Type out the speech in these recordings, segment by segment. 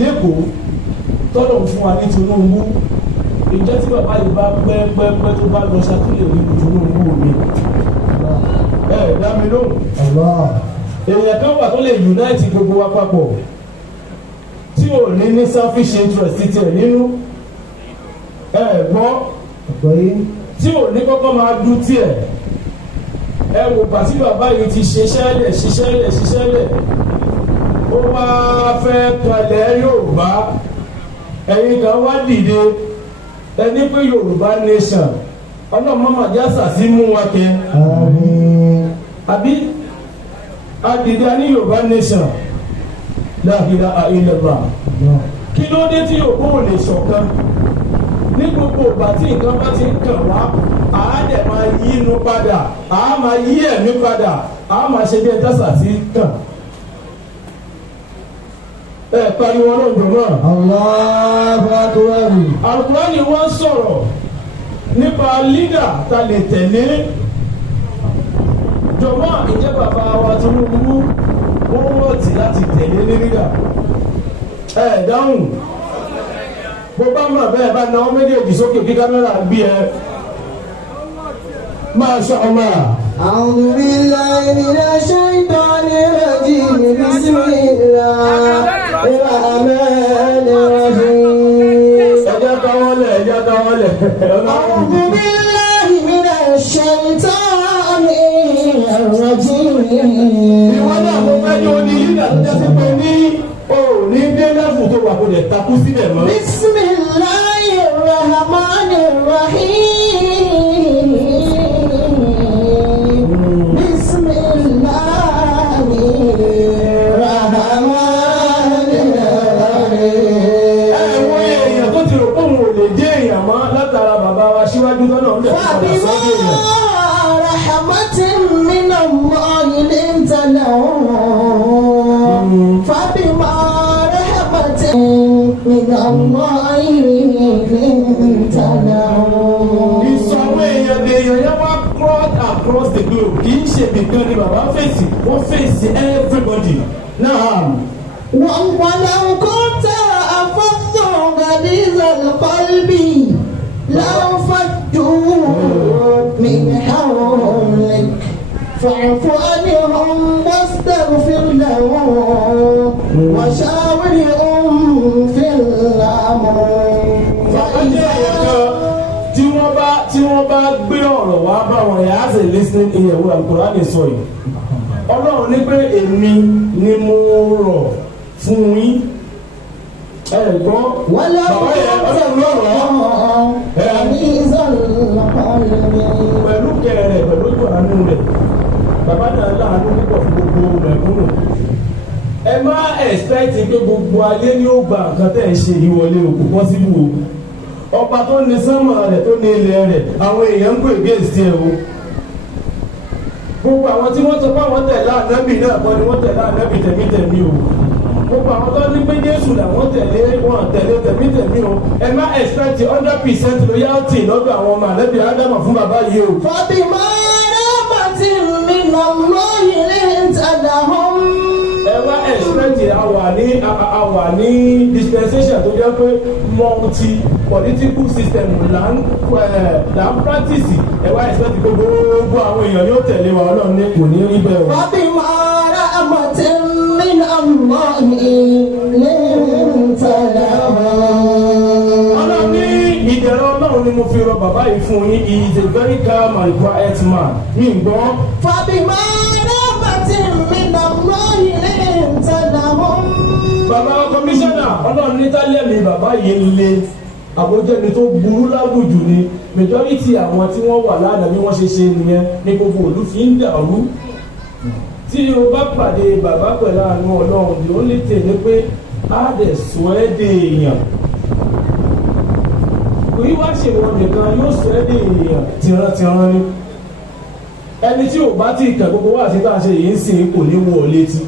lẹ́kọ̀ọ́ tọ́lọ̀ fún wa ní Tinubu ìjọ tí bàbá yìí bá pẹ́ tó bá lọ ṣàtúnyẹ̀ ní Tinubu mi dá mi lóhùn èèyàn kan wà tó lè unite gbogbo wa papọ̀ tí ò ní selfish interest ti ẹ̀ nínú gbọ́ tí ò ní kọ́kọ́ máa dú tiẹ̀ wò pàtí bàbá yìí ti ṣiṣẹ́ lẹ̀ ó wá fẹ́ kalẹ̀ Yorùbá ẹ̀yin kan wá dìde ẹni pé Yorùbá nation ọlọ́mọ màjásà sí mú wa kẹ́ àbí adìde ní Yorùbá nation la ilaha illallah kí ló dé tí Yorùbá ò lè ṣọ̀kan ní gbogbo ìgbà tí nǹkan bá ti ń kàn wá àá dẹ̀ máa yí inú padà àá máa yí ẹ̀mí padà àá máa ṣe bí ẹ tásà sí kàn. Pariwo náà jọ̀mọ́. Allahu Akbar. Al-Qur'ani wọ́n sọ̀rọ̀ nípa lídà ta lè tẹ̀lé. Jọ̀mọ́ ìjẹ́ bàbá wa Tinubu ó rọ̀tì láti tẹ̀lé ní lídà. Dáhùn. Bó bá mọ̀ bẹ́ẹ̀ bá náwó méjèèjì sókè kí kámẹ́rà gbé ẹ. Masha Allah. أعوذ بالله من الشيطان الرجيم بسم الله الرحمن الرحيم أعوذ بالله من الشيطان الرجيم بسم الله الرحمن الرحيم رحمة من الله لنت لهم فبما رحمة من الله لنت لهم. ìsọ̀rọ̀ èèyàn lèèyàn yẹn wá across the globe kì í ṣe nìkan ni bàbá fèsì wọ́n fèsì everybody náà. ولو كنت أفظا غليظ القلب لانفضوا من حولك فاعف عنهم واستغفر لهم وشاورهم في الأمر. tí wọ́n bá gbé ọ̀rọ̀ wá bá wọn yà á sì listening ìyẹ̀wò Al-Qur'ani sọ yìí Ọlọ́run ní pé èmi ni mo rọ̀ fún yín gbọ́ bàbá yẹn Ọlọ́run lọ́rọ̀ pẹ̀lú kẹrẹ̀ pẹ̀lú ìjọ̀ránú rẹ̀ bàbá náà láàánú púpọ̀ fún gbogbo mẹ̀kúnnù ẹ má expect pé gbogbo ayé ni ó gba nǹkan tẹ̀ ń ṣe ìwọlé òkú pọ́sibú o ọba tó ní sánmà rẹ̀ tó ní ilẹ̀ rẹ̀ àwọn èèyàn ń pè against ẹ̀ o gbogbo àwọn tí wọ́n sọ pé àwọn tẹ̀lé ànábì náà kọ́ ni wọ́n tẹ̀lé ànábì tẹ̀mítẹ̀mí o gbogbo àwọn tó ní pé Jésù làwọn tẹ̀lé wọn tẹ̀lé tẹ̀mítẹ̀mí o ẹ má expect 100% loyalty lọ́dọ̀ àwọn ọmọ ànábì Ádámù fún bàbá yìí o. فبما رحمة من الله لنت لهم. ẹ wá expect àwà ní dispensation tó jẹ́ pé multi political system là ń practice ẹ wá expect gbogbo àwọn èèyàn yóò tẹ̀lé wa Ọlọ́run ní kò ní rí bẹ́ẹ̀ o. فبما رحمة من الله لنت لهم. Ọlọ́run ní ìdẹ̀rọ̀ Ọlọ́run ni mo fi rọ bàbá yìí fún yín. He is a very calm and quiet man. Mi gbọ́. فبما رحمة من الله لنت لهم. Bàbá kọmíṣánná Ọlọ́run ní tálẹ̀ mi bàbá yìí le àbójẹ́ni tó burú láwùjọ ni majority àwọn tí wọ́n wà lánàá bí wọ́n ṣe nìyẹn ní gbogbo òlú fi ń dàrú. Tí o bá pàdé bàbá pẹ̀lú àánú Ọlọ́run ni ó lè tẹ̀lé pé á dẹ̀ sọ ẹ́ dé èèyàn. Kò yí wá ṣèwọ̀n nìkan yóò sọ ẹ́ dé èèyàn tìrantìran ni. Ẹni tí ò bá ti kàn gbogbo wá sí tá a ṣe yìí ń sìn kò ní wọ létí.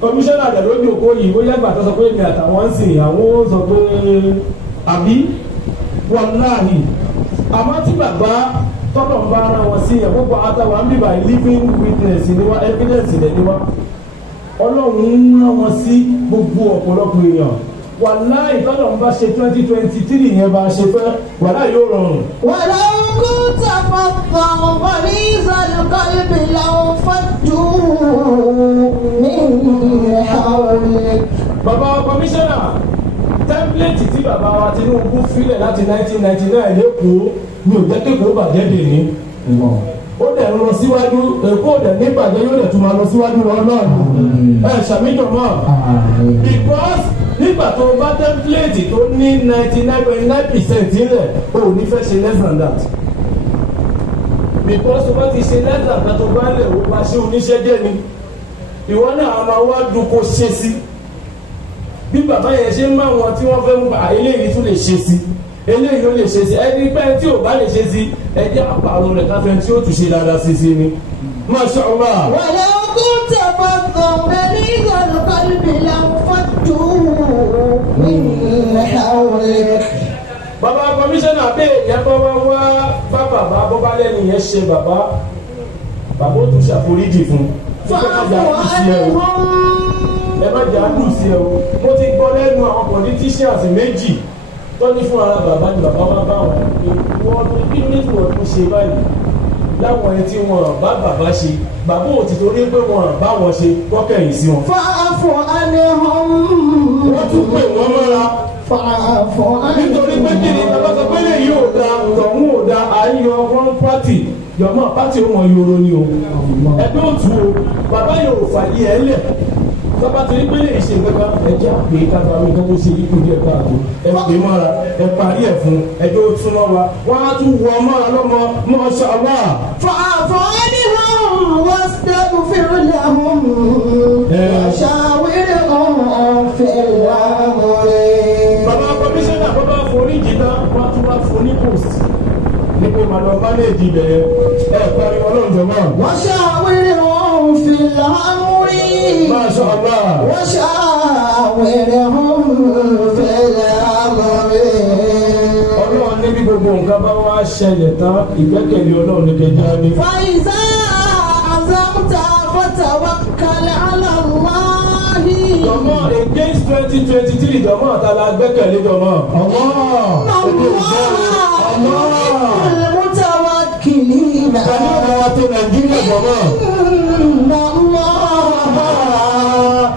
Kọmíṣánná àdàló ní òkú yìí ó yàgbà tó sọ pé èmi àtàwọn ń sìn àwọn ó sọ pé àbí wàláhì àmọ́ tí bàbá tọ́lọ̀ ń bá ara wọn sí yẹn gbogbo àtàwọn ń bíbà living witness ni wá evidence rẹ̀ ni wá ọlọ́run ń rán wọn sí gbogbo ọ̀pọ̀lọpọ̀ èèyàn wàláì tọ́lọ̀ ń bá ṣe 2023 yẹn bá ṣe fẹ́ wàláì yóò rọrùn. wàlá ogún tàfàfà wàlí ìsàlùkọ́lùbì làwọn fọ́jú ní ìhàwọ̀lẹ̀. bàbá kọmíṣánná tẹ́ḿpìlẹ̀tì tí bàbá wa Tinubu filẹ̀ láti 1999 lẹ́kọ̀ọ́ mi ò jẹ́ kékeré bàjẹ́ dè ní. ó dẹ̀ ń lọ síwájú èkó dẹ̀ ní bàjẹ́ yóò dẹ̀ tún máa lọ síwájú lọ náà ẹ̀ ṣàmìjọ mọ́ because nígbà tó bá tẹ́ḿpìlẹ̀tì tó ní 99.9% nílẹ̀ o ò ní fẹ́ ṣe less than that because tó bá ti ṣe less than that tó bá lẹ̀ o bá ṣe oníṣẹ́ jẹ́ ni ìwọ náà a máa wá dúkó ṣe sí bí bàbá yẹn ṣe ń bá wọn tí wọ́n fẹ́ mú eléyìí tún lè ṣe sí eléyìí ó lè ṣe sí ẹni pẹ́ tí ò bá lè ṣe sí ẹjẹ́ àpàrọ̀ rẹ̀ káfẹ́ tí ó tún ṣe dáadáa sí sí ni. Masha Allah. wàlá ogún tàfàfà wàlí ìsàlùkọ́lùbì làwọn fọ́jú ní ìhàwọ̀lẹ̀. bàbá kọmíṣánná bẹ́ẹ̀ yẹn bá wá wá bá bàbá bó bá lẹ́nu yẹn ṣe bàbá ó tún ṣàforíjì fún ẹ má jà á dùn sí ẹ o mo ti gbọ́ lẹ́nu àwọn politicians méjì tó ní fún ara bàbá ni bàbá wá bá wọn wọ́n kí ló ní tí wọ́n tún ṣe báyìí láwọn ẹni tí wọn bá bàbá ṣe bàbá ò ti torí pé wọn bá wọn ṣe kọ́kẹ́yìn sí wọn. fàáfọ̀ àlehàn. wọ́n tún pè wọ́n mọ́ra fàáfọ̀ àlehàn. nítorí pé kí ni bàbá sọ pé lè yí ò da tọ̀hún ò da àyọ wọn pátì jọmọ pátì ó wọn yòrò ni o ẹgbẹ́ òtún o bàbá yóò fàyè ẹ lẹ̀ tọ́ba ti rí pé lè ṣe nǹkan ẹjẹ́ àpè kápá mi kó ṣe ikú díẹ̀ káàtó ẹ pè mọ́ra ẹ parí ẹ̀ fún ẹjọ́ tún náà wá wọ́n á tún wọ mọ́ra lọ́mọ Masha Allah. fàáfọ̀ àlehàn واستغفر لهم وشاورهم في الأمر. bàbá kọmíṣánná bàbá foríjì náà wọ́n tún wá fún ní post ní pé màlúù mánéèjì bẹ̀rẹ̀ ẹ̀ pariwo ọlọ́run mọ́. وشاورهم في الأمر. Masha Allah. وشاورهم في الأمر. ọlọ́run níbi gbogbo nǹkan bá wá ṣẹlẹ̀ tán ìgbẹ́kẹ̀lé ọlọ́run ní kẹjá ní. فإذا عزمت فتوكل على الله. jọmọ against 2023 jọmọ àtàlà gbẹ́kẹ̀lé jọmọ. المتوكلين. kàní ọ̀gá wa tó nàìjíríà jọmọ. إن الله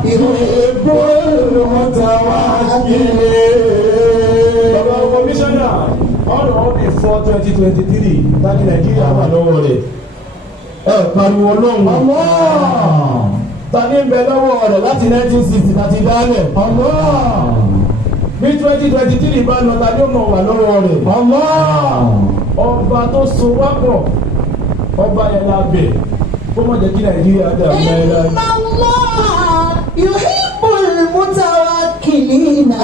يحب المتوكلين. bàbá kọmíṣánná ọ̀nà ọ̀dẹ fọ́ 2023 tàbí nàìjíríà wà lọ́wọ́ rẹ̀ ẹ pariwo ọlọ́run. tani ń bẹ lọ́wọ́ rẹ̀ láti 1960 láti dálẹ̀. bí 2023 bá lọ tani ó mọ̀ wà lọ́wọ́ rẹ̀. ọba tó so wá pọ̀ ọba yẹn la bẹ̀ kó má jẹ́ kí nàìjíríà dà mẹ́rin. إن الله يحب المتوكلين. إن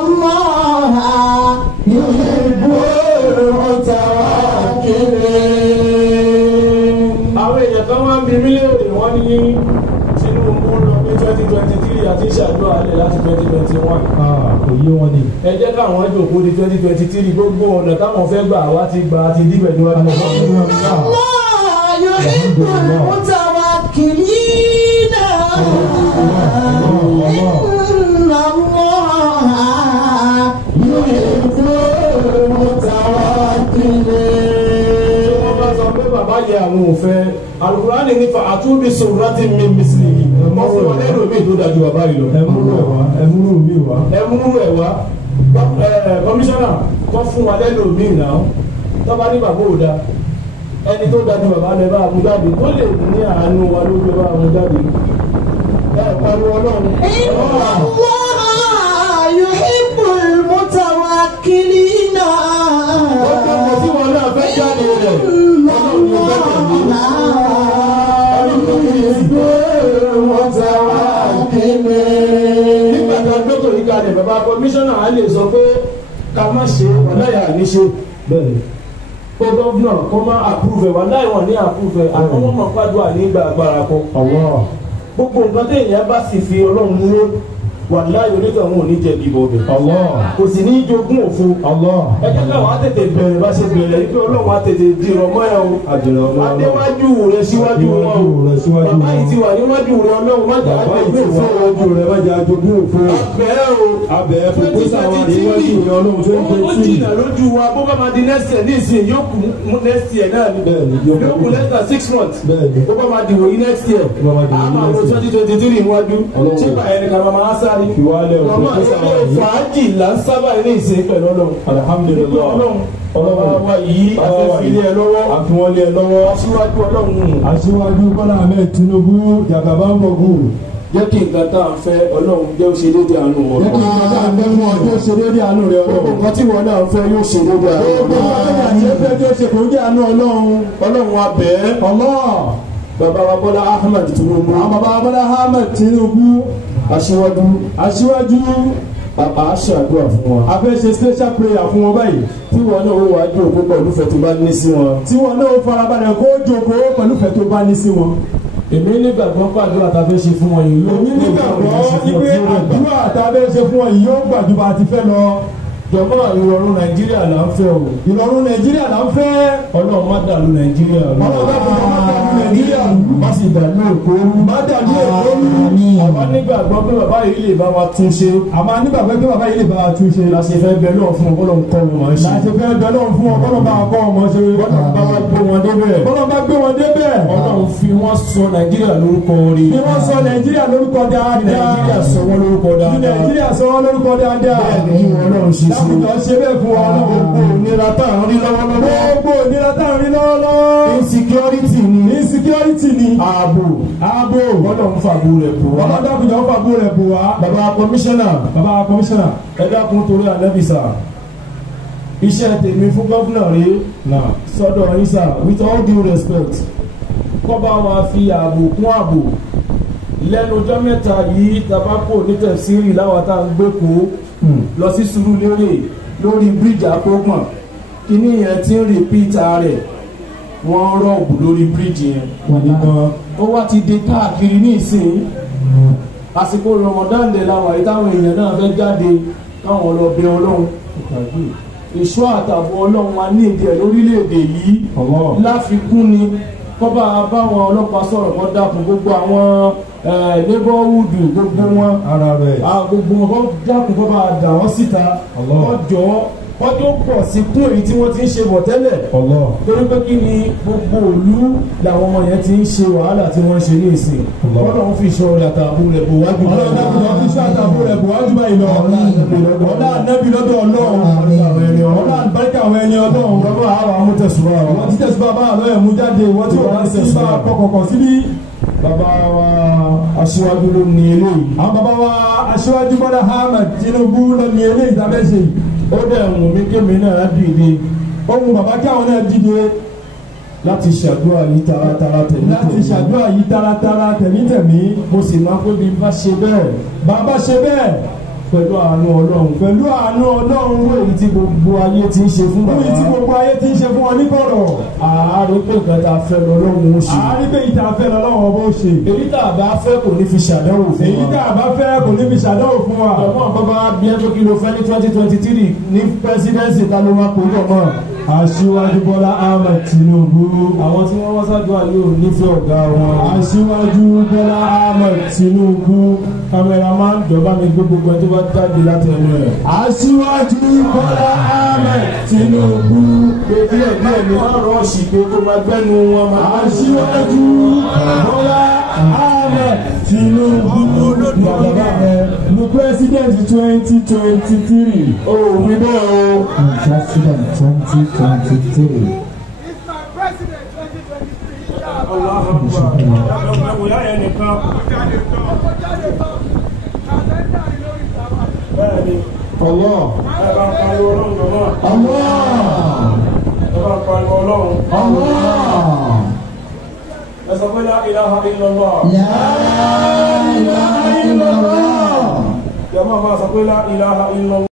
الله يحب المتوكلين. àwọn èèyàn kan wá ń bi mílíọ̀nù wọn ní Tinubu lọ ní 2023 àti ìṣàdúrà alẹ́ láti 2021. kò yé wọn ni. ẹ jẹ́ káwọn jòkó di 2023 gbogbo ọ̀nà táwọn fẹ́ gbà wá ti gbà àti díbẹ̀ níwájú ọ̀nà. الله يحب المتوكلين. إن الله يحب المتوكلين. wọ́n bá sọ pé bàbá yẹ àwọn òfẹ́ Al-Qur'ani nípa àtúbí sòwúrátì mi mísìlì yìí wọ́n fún wọn lẹ́nu mi tó dájú bàbá yìí lọ. ẹmúrú mi wá. ẹmúrú ẹ̀ wá kọmíṣánná tó fún wa lẹ́nu mi náà tọ́ba ní bàbá òda ẹni tó dájú bàbá lẹ bá mú jáde tó lè ní àánú wa ló gbé bá mú jáde. ẹ pariwo ọlọ́run. إن الله يحب المتوكلين. ọkọ̀ tí wọn náà fẹ́ jáde rẹ̀ ọlọ́run ló fẹ́ tẹ̀lé. nígbà tá a gbẹ́kọ̀ yìí kalẹ̀ bàbá kọmíṣánná á lè sọ pé ká má ṣe ọ̀láyà ní ṣe bẹ́ẹ̀ kó gọ́vnà kó má àpúrúfẹ̀ wà láì wọ̀n ní àpúrúfẹ̀ àwọn ọmọ pàdúrà nígbà agbára kọ. gbogbo nǹkan téèyàn bá sì fi ọlọ́run lé wàláhì onítọ̀hún ò ní jẹ bíbọ bẹ̀. Allah. kò sì ní jogún òfo. Allah. ẹ jẹ́ káwọn á tètè bẹ̀rẹ̀ bá ṣe bẹ̀rẹ̀ yìí pé ọlọ́run á tètè dìrọ̀ mọ́ ẹ o. Àdìrọ̀ ọlọ́run. adéwájú rẹ síwájú wọn o. bàbá yìí ti wà níwájú rẹ ọlọ́run má jà á Bàbá yìí jogún ti òfo. wá wájú rẹ̀ má jẹ́ àjogún òfo. abẹ́ o. Abẹ́ fún kó sáwọn níwájú rẹ̀ ọlọ́run tó ń ó tẹ́tí. jìnnà lójú wa bó bá máa di next year ní ìsìn yóò kù next year náà ni. Bẹ́ẹ̀ni, yóò kù. yóò kù less than 6 months. Bẹ́ẹ̀ni. bó bá máa dìbò yìí next year. Bó bá máa dìbò yìí a máa lo next year. 2023 níwájú. Ọlọ́run. ṣé báyẹn ni kàmá máa sáré. Ìwálẹ̀ òfin ọmọ kó sáwọn ilé yìí. fàájì là ń sábà ní ìsìn pẹ̀lú ọlọ́run. Alhamdulillah. ọlọ́run wa yìí àfẹ́fìlé ẹ lọ́wọ́. Àfiwọ́lé ẹ lọ́wọ́. aṣíwájú ọlọ́run. Aṣíwájú Bọ́lá Ahmed Tinubu jàgàbá ń bọ̀gù. jẹ́ kí nǹkan tá à ń fẹ́ ọlọ́run jẹ́ ó ṣe déédéé àánú wọn. Jẹ́ kí nǹkan tá à ń fẹ́ fún ọ tó ṣe déédéé àánú rẹ̀ gbogbo ọlọ́run. nǹkan tí wọn náà ń fẹ́ yóò ṣe déédéé àánú Gbogbo wọn. ọlọ́run àti ẹgbẹ́ tó ṣe kò ń jẹ́ àánú ọlọ́run. ọlọ́run abẹ́ Allah. bàbá wa Bọ́lá Ahmed Tinubu. Àwọn bàbá Bọ́lá Ahmed Tinubu aṣíwájú aṣíwájú bàbá aṣàdúrà fún wọn. a fẹ́ ṣe special prayer fún wọn báyìí. tí wọn náà ó wájú òkú pẹ̀lú fẹ́ tó bá ní sí wọn. Tí wọn náà farabalẹ̀ kó jókòó pẹ̀lú fẹ́ tó bá ní sí wọn. èmi nígbàgbọ́ pàdúrà tá a fẹ́ ṣe fún wọn yìí. Èmi nígbàgbọ́ wípé àdúrà tá a fẹ́ ṣe fún wọn yìí yóò gbàdúrà àti fẹ́ lọ. jọ̀mọ́ ìrọ̀rùn Nàìjíríà là ń fẹ́ o. Ìrọ̀rùn Nàìjíríà là ń fẹ́. ọlọ́run má dàlú Nàìjíríà rú. Ọlọ́run bá fún ọmọ dàlú Nàìjíríà rú. má sì dàlú Èkó rú. Má dàlú Èkó rú. àwa nígbàgbọ́ pé bàbá yìí lè bá wa tún ṣe. Àmọ́ nígbàgbọ́ pé bàbá yìí lè bá wa tún ṣe. la ṣe fẹ́ bẹ lọ́wọ́ fún ọgbọ́n kọ́ wọn máa ń ṣe. Láti fẹ́ bẹ lọ́run fún ọ kọ́nà bá kọ́ ọmọ ṣe. bọ́lá bá wa gbé wọn débẹ̀. Kọ́nà bá gbé wọn débẹ̀. ọlọ́run fi wọ́n sọ Nàìjíríà lórúkọ rí. Bí wọ́n sọ Nàìjíríà lórúkọ dáadáa. Nàìjíríà sọ wọ́n lórúkọ Bí dáadáa. Nàìjíríà sọ wọ́n lórúkọ dáadáa. bẹ́ẹ̀ ni kí wọn náà ṣe sí. Lákùnjọ ṣe bẹ́ẹ̀ fún ọ náà. gbogbo ìnira tá à ń rí lọ́wọ́lọ́wọ́. Gbogbo ìnira tá à ń rí lọ́wọ́lọ́wọ́. insecurity ni. Insecurity ni. ààbò. Ààbò. ọlọ́run fàbò rẹ̀ bò wá. Ọlọ́dọ̀ àkùnjọ fàbó rẹ̀ bò wá. bàbá kọmíṣánná. Bàbá kọmíṣánná. ẹ dákun torí ànábìsà. iṣẹ́ tèmi fún gọ́fúnà rí. Náà. sọ́dọ̀ yín sà with all due respect. kọ́ba wa fi ààbò kún ààbò. lẹ́nu ọjọ́ mẹ́ta yìí tabako ní tẹ̀síìrì láwa tá à ń gbé kó lọ sí Sùúrùlérè lórí bíríìjì àpòpọ̀n kíní yẹn ti ń rìpíìtà rẹ̀ wọ́n rọ̀bù lórí bíríìjì yẹn. Wọ́n ní gan. ó wá ti dé káàkiri ní ìsìn àsìkò Ramadan dé la wà yìí táwọn èèyàn náà fẹ́ jáde káwọn lọ bẹ Ọlọ́run ìṣọ́ àtàbọ̀ Ọlọ́run wa ní èdè ẹ̀ lórílẹ̀‐èdè yìí Allah. láfikún ni kọ́ba báwọn ọlọ́pàá sọ̀rọ̀ kọ́ dákun gbogbo àwọn neighborhood gbogbo wọn Ara rẹ̀. gbogbo wọn kọ́ dákun kọ́ba dà wọ́n síta Allah. ọjọ́ pọ̀ sí kún èyí tí wọ́n ti ń ṣe bọ̀ tẹ́lẹ̀ Allah. torí pé kí ni gbogbo òlú làwọn ọmọ yẹn ti ń ṣe wàhálà tí wọ́n ń ṣe ní ìsìn Allah. Ọlọ́run fi ìṣọ́ rẹ̀ àtàbù rẹ̀ bò wájú Ọlọ́run àkùnjọ fi ṣe àtàbó rẹ̀ bò wájú báyìí lọ. Ọlá ànábì lọ́dọ̀ Ọlọ́run. Ọlá àlùbáríkà àwọn ẹni Ọlọ́run. Bàbá àwọn amútẹ̀sùwà Wọ́n ti tẹ̀sí bàbá àlọ́ ẹ̀ mú jáde. Wọ́n ti wọ́n sí bá kọ̀kọ̀kọ̀ síbí. bàbá wa aṣíwájú ló ní eléyìí. Àwọn bàbá wa aṣíwájú Bọ́lá Ahmed Tinubu ló ní eléyìí tá a fẹ́ ṣe yìí. ó dẹ̀ wù mí kémi náà dìde Ohun bàbá kí àwọn náà dìde láti ṣàdúrà yìí taratara tẹ̀mí láti ṣàdúrà yìí taratara tẹ̀mítẹ̀mí. mo sì máa pé bí n bá ṣe bẹ́ẹ̀ Bàbá ṣe bẹ́ẹ̀ pẹ̀lú àánú Ọlọ́run pẹ̀lú àánú Ọlọ́run. fún èyí tí gbogbo ayé ti ń ṣe fún Fún èyí tí bàbá gbogbo ayé ti ń ṣe fún wọn ní kọ̀rọ̀. àárín pé nǹkan tá a fẹ́ lọ́lọ́run ó ṣe Àárín pé ìta fẹ́ lọ́wọ́ bó ṣe. èyí tá a bá fẹ́ kò ní fi ṣàdánwò fún Èyí tá wa. a bá fẹ́ kò ní fi ṣàdánwò fún wa. ọmọ bàbá bí ẹ tó kí ló fẹ́ ní 2023 ní presidency ta ló máa kó lọ mọ́. Aṣíwájú Bọ́lá Ahmed Tinubu. àwọn tí wọ́n wá sáájú ayé ò nífẹ̀ẹ́ ọ̀gá wọn. Aṣíwájú Bọ́lá Ahmed Tinubu. kámẹ́rámán jọba mi gbé gbogbo ẹ tó bá jáde láti ẹnu ẹ̀. Aṣíwájú Bọ́lá Ahmed Tinubu. pé díẹ̀ díẹ̀ ni wọ́n rọ́ọ̀ṣì pé kó máa gbẹ́nu wọn máa. Aṣíwájú Bọ́lá Ahmed Tinubu. Bàbá rẹ̀ ní President 2023. ó wí bẹ́ẹ̀ o. President 2023. Ẹ̀wòyá yẹn nìkan. Bẹ́ẹ̀ni, Allah. ẹ bá ń pariwo Ọlọ́run jọ̀mọ́. Allah. Ẹ bá ń pariwo Ọlọ́run. Allah. Ẹ sọ pé la ilaha illallah. La ilaha illallah. Yẹ máa sọ pé la ilaha illallah.